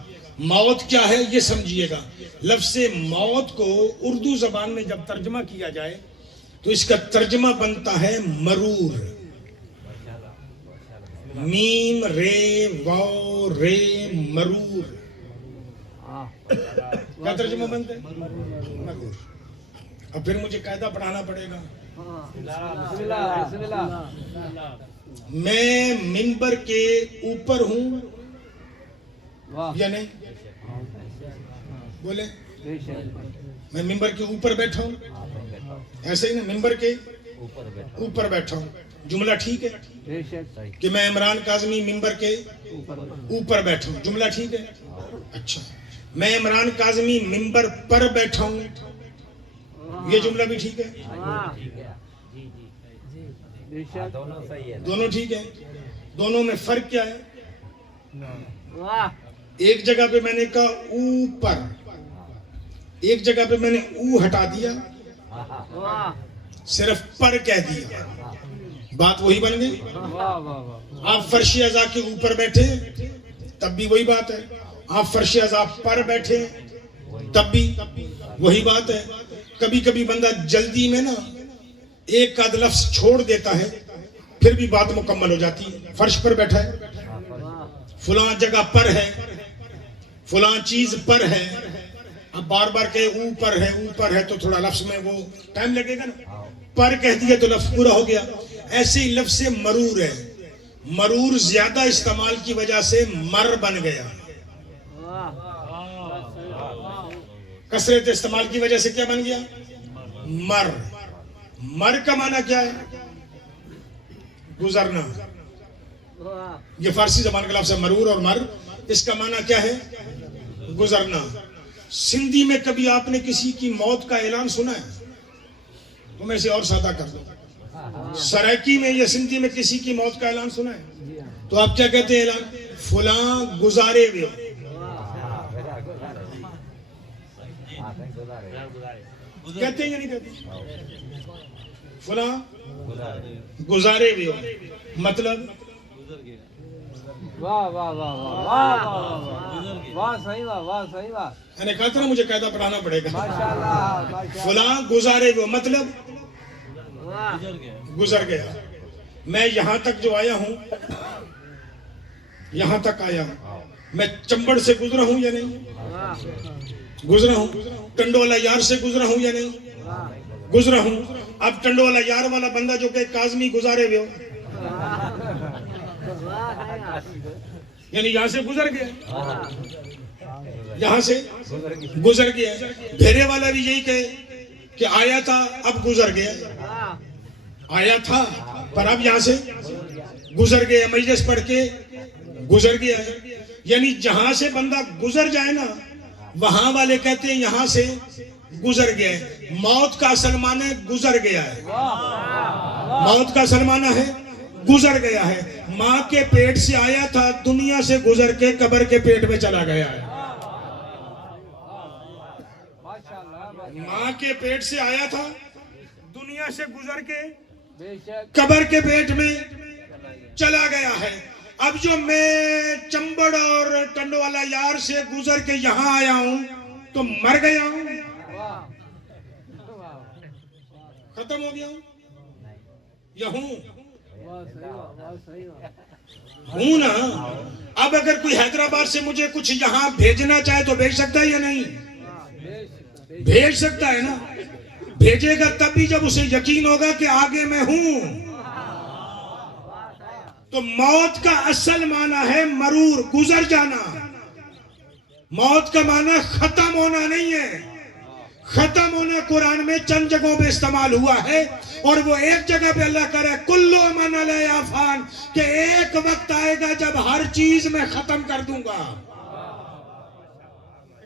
موت کیا ہے یہ سمجھیے گا. لفظ موت کو اردو زبان میں جب ترجمہ کیا جائے تو اس کا ترجمہ بنتا ہے مرور. میم رے واو رے مرور. کیا ترجمہ بنتا ہے؟ مرور. اب پھر مجھے قاعدہ پڑھانا پڑے گا. میں منبر کے اوپر ہوں یا نہیں؟ بولے میں منبر کے اوپر بیٹھا ہوں، ایسے ہی نا، منبر کے اوپر بیٹھا ہوں. جملہ ٹھیک ہے کہ میں عمران کاظمی منبر کے اوپر بیٹھا ہوں، جملہ ٹھیک ہے. اچھا، میں عمران کاظمی منبر پر بیٹھا ہوں، یہ جملہ بھی ٹھیک ہے. دونوں ٹھیک ہے. دونوں میں فرق کیا ہے؟ ایک جگہ پہ میں نے کہا اوپر، ایک جگہ پہ میں نے او ہٹا دیا، صرف پر کہہ دیا، بات وہی بن گئی. آپ فرشی اعضاء کے اوپر بیٹھے تب بھی وہی بات ہے، آپ فرشی اعضاء پر بیٹھے تب بھی وہی بات ہے. کبھی کبھی بندہ جلدی میں نا ایک آدھ لفظ چھوڑ دیتا ہے، پھر بھی بات مکمل ہو جاتی ہے. فرش پر بیٹھا ہے، فلاں جگہ پر ہے، فلاں چیز پر ہے. اب بار بار کہے اوپر ہے اوپر ہے تو تھوڑا لفظ میں وہ ٹائم لگے گا نا. پر کہہ دیا تو لفظ پورا ہو گیا. ایسے ہی لفظ مرور ہے، مرور زیادہ استعمال کی وجہ سے مر بن گیا. کثرت استعمال کی وجہ سے کیا بن گیا؟ مر. مر کا معنی کیا ہے؟ گزرنا. یہ فارسی زبان کا لفظ ہے مرور اور مر. اس کا معنی کیا ہے؟ گزرنا. سندھی میں کبھی آپ نے کسی کی موت کا اعلان سنا ہے؟ تو میں اسے اور سادہ کر دوں. سرائکی میں یا سندھی میں کسی کی موت کا اعلان سنا ہے تو آپ کیا کہتے ہیں؟ اعلان فلاں گزارے ہوئے. کہتے ہیں یا نہیں کہتے؟ فلاں گزارے ہوئے مطلب واہ واہ واہ واہ واہ واہ صحیح واہ واہ صحیح واہ. میں نے کہا تھا نا مجھے قاعدہ پڑھانا پڑے گا. ماشاءاللہ فلاں گزارے ہوئے مطلب گزر گیا. میں یہاں تک جو آیا ہوں، یہاں تک آیا ہوں، میں چمبڑ سے گزرا ہوں یا نہیں؟ گزرا ہوں. ٹنڈوالا یار سے گزرا ہوں یا نہیں؟ گزرا ہوں. اب ٹنڈوالا یار والا بندہ جو کہ کاظمی گزارے ہوئے ہو، یعنی یہاں سے گزر گیا، یہاں سے گزر گیا. بھیرے والا بھی یہی کہے کہ آیا تھا اب گزر گیا، آیا تھا پر اب یہاں سے گزر گیا. مجلس پڑھ کے گزر گیا. یعنی جہاں سے بندہ گزر جائے نا، وہاں والے کہتے ہیں یہاں سے گزر گیا. موت کا اصل معنی گزر گیا ہے. موت کا اصل معنی ہے گزر گیا ہے. ماں کے پیٹ سے آیا تھا، دنیا سے گزر کے قبر کے پیٹ میں چلا گیا ہے. ماں کے پیٹ سے آیا تھا، دنیا سے گزر کے قبر کے پیٹ میں چلا گیا ہے. اب جو میں چمبڑ اور ٹنڈوالا یار سے گزر کے یہاں آیا ہوں تو مر گیا ہوں، ختم ہو گیا ہوں یا ہوں نا. اب اگر کوئی حیدرآباد سے مجھے کچھ یہاں بھیجنا چاہے تو بھیج سکتا ہے یا نہیں؟ بھیج سکتا ہے نا. بھیجے گا تب بھی جب اسے یقین ہوگا کہ آگے میں ہوں. تو موت کا اصل معنی ہے مرور، گزر جانا. موت کا معنی ختم ہونا نہیں ہے. ختم ہونا قرآن میں چند جگہوں پہ استعمال ہوا ہے، اور وہ ایک جگہ پہ اللہ کہہ رہا ہے کلو من علیہا فان، کہ ایک وقت آئے گا جب ہر چیز میں ختم کر دوں گا.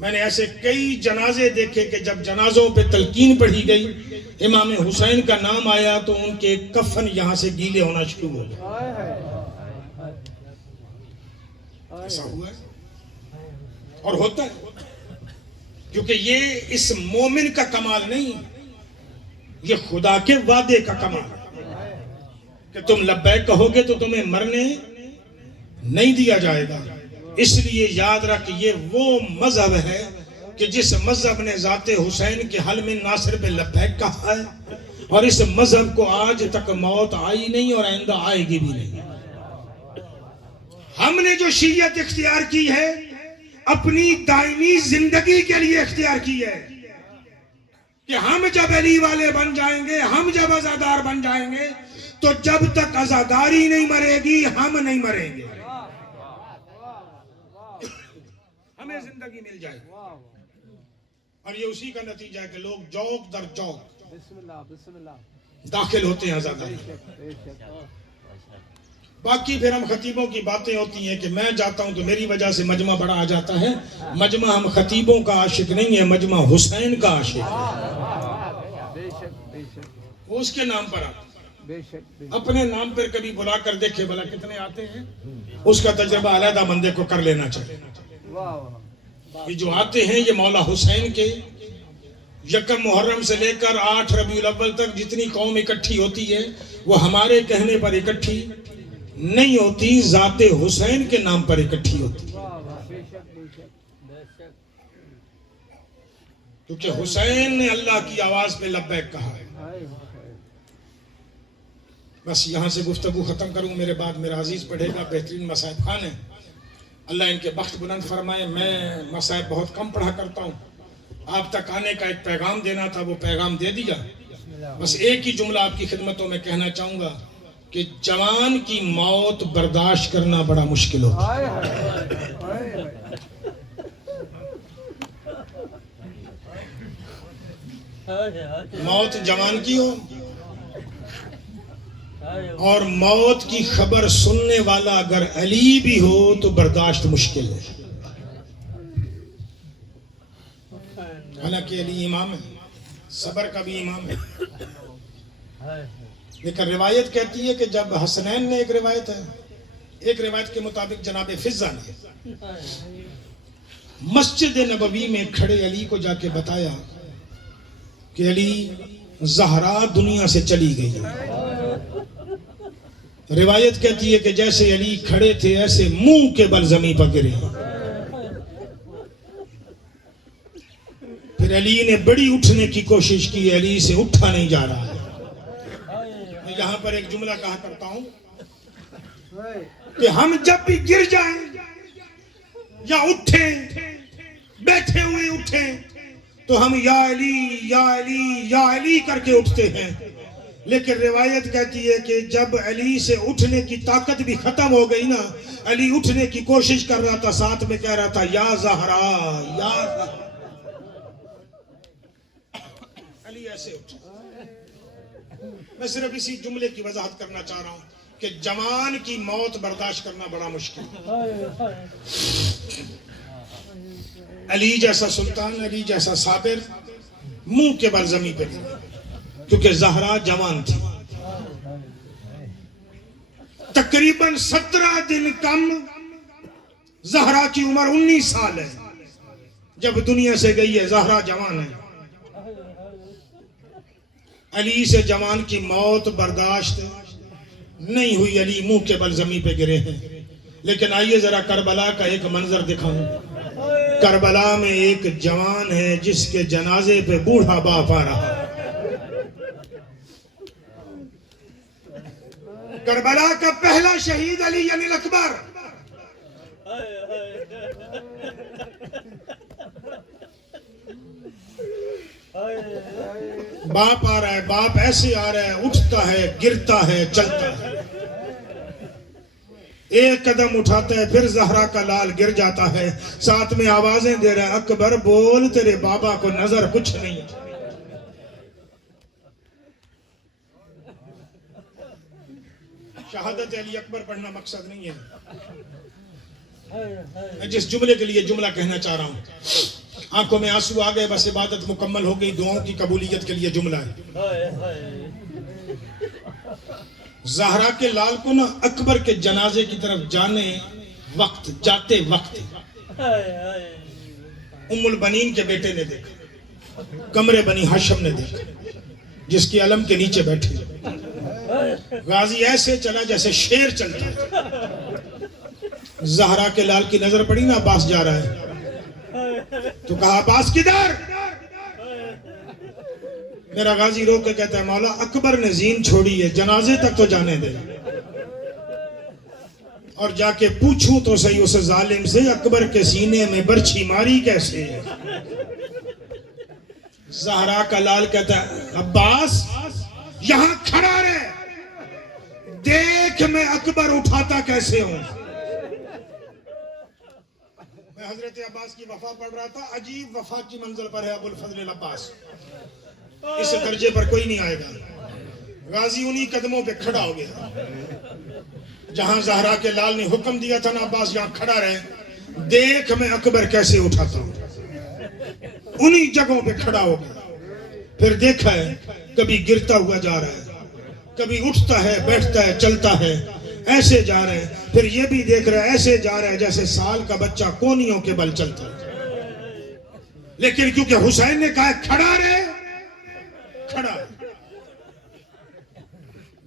میں نے ایسے کئی جنازے دیکھے کہ جب جنازوں پہ تلقین پڑھی گئی، امام حسین کا نام آیا تو ان کے کفن یہاں سے گیلے ہونا شروع ہو گئے. ایسا ہوا ہے اور ہوتا ہے، کیونکہ یہ اس مومن کا کمال نہیں، یہ خدا کے وعدے کا کمال ہے کہ تم لبیک کہو گے تو تمہیں مرنے نہیں دیا جائے گا. اس لیے یاد رکھ، یہ وہ مذہب ہے کہ جس مذہب نے ذات حسین کے حل میں نہ صرف لبیک کہا ہے، اور اس مذہب کو آج تک موت آئی نہیں اور آئندہ آئے گی بھی نہیں. ہم نے جو شیعت اختیار کی ہے اپنی دائمی زندگی کے لیے اختیار کی ہے کہ ہم جب علی والے بن جائیں گے، ہم جب عزادار بن جائیں گے، تو جب تک عزاداری نہیں مرے گی ہم نہیں مریں گے، ہمیں زندگی مل جائے گی. اور یہ اسی کا نتیجہ ہے کہ لوگ جوک در جوک داخل ہوتے ہیں عزاداری. باقی پھر ہم خطیبوں کی باتیں ہوتی ہیں کہ میں جاتا ہوں تو میری وجہ سے مجمع بڑا آ جاتا ہے. مجمع ہم خطیبوں کا عاشق نہیں ہے، مجمع حسین کا عاشق ہے. وہ اس کے نام پر آتا ہے، اپنے نام پر کبھی بلا کر دیکھے بلا کتنے آتے ہیں. اس کا تجربہ علیحدہ بندے کو کر لینا چاہیے. یہ جو آتے ہیں یہ مولا حسین کے یکم محرم سے لے کر 8 ربیع الاول تک جتنی قوم اکٹھی ہوتی ہے وہ ہمارے کہنے پر اکٹھی نہیں ہوتی، ذات حسین کے نام پر اکٹھی ہوتی، کیونکہ حسین نے اللہ کی آواز پہ لبیک کہا ہے. بس یہاں سے گفتگو ختم کروں، میرے بعد میرا عزیز پڑھے گا، بہترین مصائب خان ہے، اللہ ان کے بخت بلند فرمائے. میں مصائب بہت کم پڑھا کرتا ہوں، آپ تک آنے کا ایک پیغام دینا تھا، وہ پیغام دے دیا. بس ایک ہی جملہ آپ کی خدمتوں میں کہنا چاہوں گا کہ جوان کی موت برداشت کرنا بڑا مشکل ہوتا ہے. موت جوان کی ہو اور موت کی خبر سننے والا اگر علی بھی ہو تو برداشت مشکل ہے. حالانکہ علی امام ہے، صبر کا بھی امام ہے. لیکن روایت کہتی ہے کہ جب حسنین نے، ایک روایت کے مطابق جناب فضہ نے مسجد نبوی میں کھڑے علی کو جا کے بتایا کہ علی، زہرا دنیا سے چلی گئی. روایت کہتی ہے کہ جیسے علی کھڑے تھے ایسے منہ کے بل زمین پر گرے. پھر علی نے بڑی اٹھنے کی کوشش کی، علی سے اٹھا نہیں جا رہا ہے. میں یہاں پر ایک جملہ کہا کرتا ہوں کہ ہم جب بھی گر جائیں یا اٹھیں، بیٹھے ہوئے اٹھیں، تو ہم یا علی یا علی یا علی کر کے اٹھتے ہیں. لیکن روایت کہتی ہے کہ جب علی سے اٹھنے کی طاقت بھی ختم ہو گئی نا، علی اٹھنے کی کوشش کر رہا تھا، ساتھ میں کہہ رہا تھا یا زہرا یا زہرا. علی ایسے اٹھا. میں صرف اسی جملے کی وضاحت کرنا چاہ رہا ہوں کہ جوان کی موت برداشت کرنا بڑا مشکل ہے. علی جیسا سلطان، علی جیسا صابر منہ کے بل زمین پہ تھا، کیونکہ زہرا جوان تھی. تقریباً 17 دن کم، زہرا کی عمر 19 سال ہے جب دنیا سے گئی ہے. زہرا جوان ہے. علی سے جوان کی موت برداشت نہیں ہوئی، علی منہ کے بل زمین پہ گرے ہیں. لیکن آئیے ذرا کربلا کا ایک منظر دکھاؤں. کربلا میں ایک جوان ہے جس کے جنازے پہ بوڑھا باپ آ رہا. کربلا کا پہلا شہید علی یعنی الاکبر. باپ آ رہا ہے، باپ ایسے آ رہا ہے، اٹھتا ہے، گرتا ہے، چلتا ہے. ایک قدم اٹھاتا ہے، پھر زہرا کا لال گر جاتا ہے، ساتھ میں آوازیں دے رہا ہے، اکبر بول، تیرے بابا کو نظر کچھ نہیں. شہادت علی اکبر پڑھنا مقصد نہیں ہے. میں جس جملے کے لیے جملہ کہنا چاہ رہا ہوں، آنکھوں میں آنسو آ گئے، بس عبادت مکمل ہو گئی، دعاؤں کی قبولیت کے لیے جملہ ہے۔ زہرا کے لال کو نا اکبر کے جنازے کی طرف جاتے وقت ام البنین کے بیٹے نے دیکھا، قمر بنی ہاشم نے دیکھا، جس کی علم کے نیچے بیٹھے۔ غازی ایسے چلا جیسے شیر چلتا ہے۔ زہرا کے لال کی نظر پڑی نا، عباس جا رہا ہے، تو کہا عباس کدھر؟ میرا غازی رو کے کہتا ہے مولا اکبر نے زین چھوڑی ہے، جنازے تک تو جانے دے، اور جا کے پوچھوں تو صحیح اس ظالم سے اکبر کے سینے میں برچھی ماری کیسے ہے؟ زہرا کا لال کہتا ہے عباس یہاں کھڑا رہ، دیکھ میں اکبر اٹھاتا کیسے ہوں۔ میں حضرت عباس کی وفا پڑھ رہا تھا، عجیب وفا کی منزل پر ہے ابو الفضل العباس، اس درجے پر کوئی نہیں آئے گا۔ غازی انہی قدموں پہ کھڑا ہو گیا جہاں زہرا کے لال نے حکم دیا تھا نا عباس یہاں کھڑا رہے، دیکھ میں اکبر کیسے اٹھاتا ہوں۔ انہی جگہوں پہ کھڑا ہو گیا، پھر دیکھا ہے کبھی گرتا ہوا جا رہا ہے، کبھی اٹھتا ہے، بیٹھتا ہے، چلتا ہے، ایسے جا رہے ہیں، پھر یہ بھی دیکھ رہا ہے ایسے جا رہا ہے جیسے سال کا بچہ کونیوں کے بل چلتا ہے۔ لیکن کیونکہ حسین نے کہا کھڑا رہے، کھڑا۔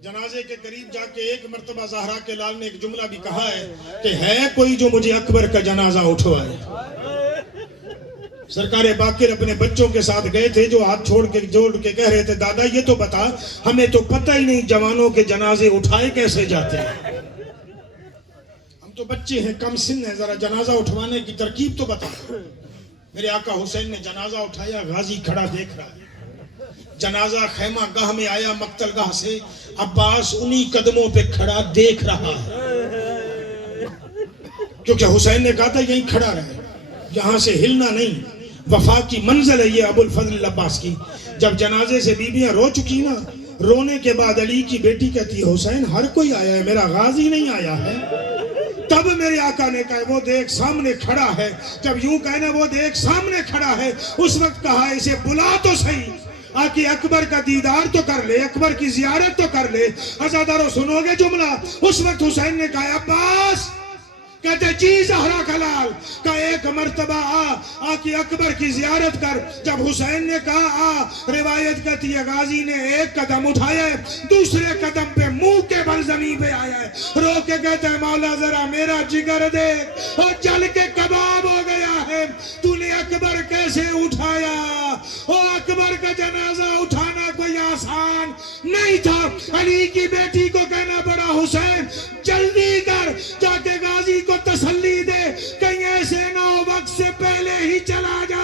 جنازے کے قریب جا کے ایک مرتبہ زہرا کے لال نے ایک جملہ بھی کہا ہے کہ ہے کوئی جو مجھے اکبر کا جنازہ اٹھوائے۔ سرکار باقر اپنے بچوں کے ساتھ گئے تھے جو ہاتھ جوڑ کے کہہ رہے تھے دادا یہ تو بتا، ہمیں تو پتہ ہی نہیں جوانوں کے جنازے اٹھائے کیسے جاتے ہیں، ہم تو بچے ہیں، کم سن ہیں، ذرا جنازہ اٹھوانے کی ترکیب تو بتا۔ میرے آقا حسین نے جنازہ اٹھایا، غازی کھڑا دیکھ رہا ہے، جنازہ خیمہ گاہ میں آیا مقتل گاہ سے، عباس انہی قدموں پہ کھڑا دیکھ رہا ہے، کیونکہ حسین نے کہا تھا یہیں کھڑا رہے، یہاں سے ہلنا نہیں۔ وفا کی منزل ہے یہ ابو الفضل العباس کی۔ جب جنازے سے بیویاں رو چکی نا، رونے کے بعد علی کی بیٹی کہتی ہے حسین ہر کوئی آیا ہے، میرا غازی نہیں آیا ہے۔ تب میرے آقا نے کہا وہ دیکھ سامنے کھڑا ہے، جب یوں کہنا وہ دیکھ سامنے کھڑا ہے، اس وقت کہا اسے بلا تو صحیح، آکے اکبر کا دیدار تو کر لے، اکبر کی زیارت تو کر لے۔ عزادارو سنو گے جملہ؟ اس وقت حسین نے کہا عباس، کہتے جی زہرا کا لال کا ایک مرتبہ آکے اکبر کی زیارت کر۔ جب حسین نے کہا روایت کہتی ہے غازی نے ایک قدم اٹھایا ہے، دوسرے قدم پہ منہ کے بل زمین پہ آیا ہے، رو کے کہتا ہے مولا ذرا میرا جگر دیکھ، اور جل کے کباب ہو گیا ہے، تو نے اکبر کیسے اٹھایا؟ اور اکبر کا جنازہ اٹھانا کوئی آسان نہیں تھا۔ علی کی بیٹی کو کہنا پڑا حسین جلدی کر، جا کے غازی کو تسلی دے، کہیں ایسے نہ ہو وقت سے پہلے ہی چلا جا۔